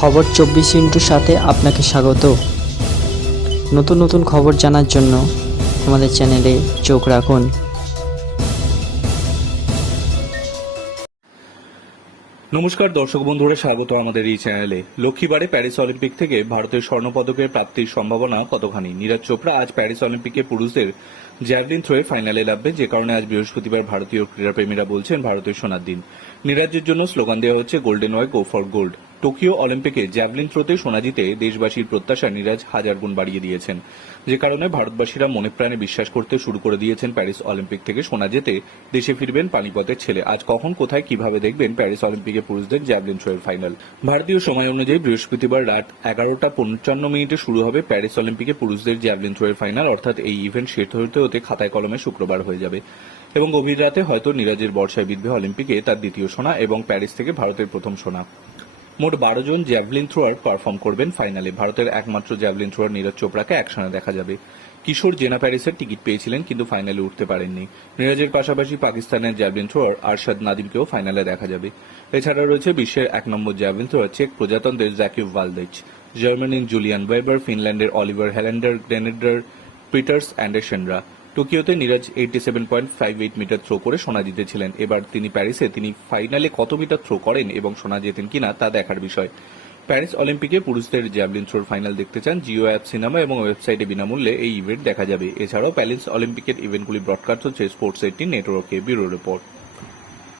খবর চব্বিশ ইন্টুর সাথে আপনাকে স্বাগত। নতুন নতুন খবর জানার জন্য আমাদের চ্যানেলে চোখ রাখুন। নমস্কার দর্শক বন্ধুরা, স্বাগত আমাদের এই চ্যানেলে। লক্ষ্মীবারে প্যারিস অলিম্পিক থেকে ভারতের স্বর্ণপদকের প্রাপ্তির সম্ভাবনা কতখানি? নীরজ চোপড়া আজ প্যারিস অলিম্পিকে পুরুষদের জ্যাভলিন থ্রোয়ে ফাইনালে নামবে যে কারণে আজ বৃহস্পতিবার ভারতীয় ক্রীড়াপ্রেমীরা বলছেন ভারতের সোনার দিন। নীরাজের জন্য স্লোগান দেওয়া হচ্ছে, golden Y, go for gold. Tokyo অলিম্পিকে জ্যাভলিন থ্রোতে সোনা জিতে দেশবাসীর প্রত্যাশা নীরাজ হাজার গুণ বাড়িয়ে দিয়েছেন। যে কারণে ভারতবাসীরা মনে প্রাণে বিশ্বাস করতে শুরু করে দিয়েছেন প্যারিস অলিম্পিক থেকে সোনা জেতে। দেশে ফিরবেন পানিপথের ছেলে। আজ কখন, কোথায়, কীভাবে দেখবেন প্যারিস অলিম্পিকে পুরুষদের জ্যাভলিন থ্রোয়ের ফাইনাল? ভারতীয় সময় অনুযায়ী বৃহস্পতিবার রাত এগারোটা পঞ্চান্ন মিনিটে শুরু হবে প্যারিস অলিম্পিকে পুরুষদের জ্যাভলিন থ্রোয়ের ফাইনাল। অর্থাৎ এই ইভেন্ট শেষ হতে হতে খাতায় কলমে শুক্রবার হয়ে যাবে। এবং গভীর রাতে হয়তো নীরাজের বর্ষায় বিধবে অলিম্পিকে তার দ্বিতীয় সোনা এবং প্যারিস থেকে ভারতের প্রথম সোনা। মোট বারো জন জ্যাভলিন থ্রোয়ার পারফর্ম করবেন ফাইনালে। ভারতের একমাত্র জ্যাভলিন থ্রোয়ার নীরজ চোপড়াকে একসঙ্গে দেখা যাবে। কিশোর জেনা প্যারিসের টিকিট পেয়েছিলেন, কিন্তু ফাইনালে উঠতে পারেননি। নীরজের পাশাপাশি পাকিস্তানের জ্যাভলিন থ্রোয়ার আরশাদ নাদিমকেও ফাইনালে দেখা যাবে। এছাড়া রয়েছে বিশ্বের এক নম্বর জ্যাভলিন থ্রোয়ার চেক প্রজাতন্ত্রের জ্যাকিভ ভালদেজ। জার্মানির জুলিয়ান ওয়েবার, ফিনল্যান্ডের অলিভার হেলেন্ডার, গ্রেনেডার পিটার্স অ্যান্ডারসেনরা টোকিওতে Neeraj eighty seven point five eight metre throw করে সোনা জিতেছিলেন। এবার তিনি প্যারিসে তিনি ফাইনালে কত মিটার থ্রো করেন এবং সোনা জেতেন কিনা তা দেখার বিষয়। প্যারিস অলিম্পিকে পুরুষদের জ্যাভলিন থ্রোর ফাইনাল দেখতে চান জিও অ্যাপ সিনেমা এবং ওয়েবসাইটে বিনামূল্যে এই ইভেন্ট দেখা যাবে। এছাড়াও প্যারিস অলিম্পিকের ইভেন্টগুলি ব্রডকাস্ট হচ্ছে স্পোর্টস এটি নেটওয়ার্কে ব্যুরো রিপোর্ট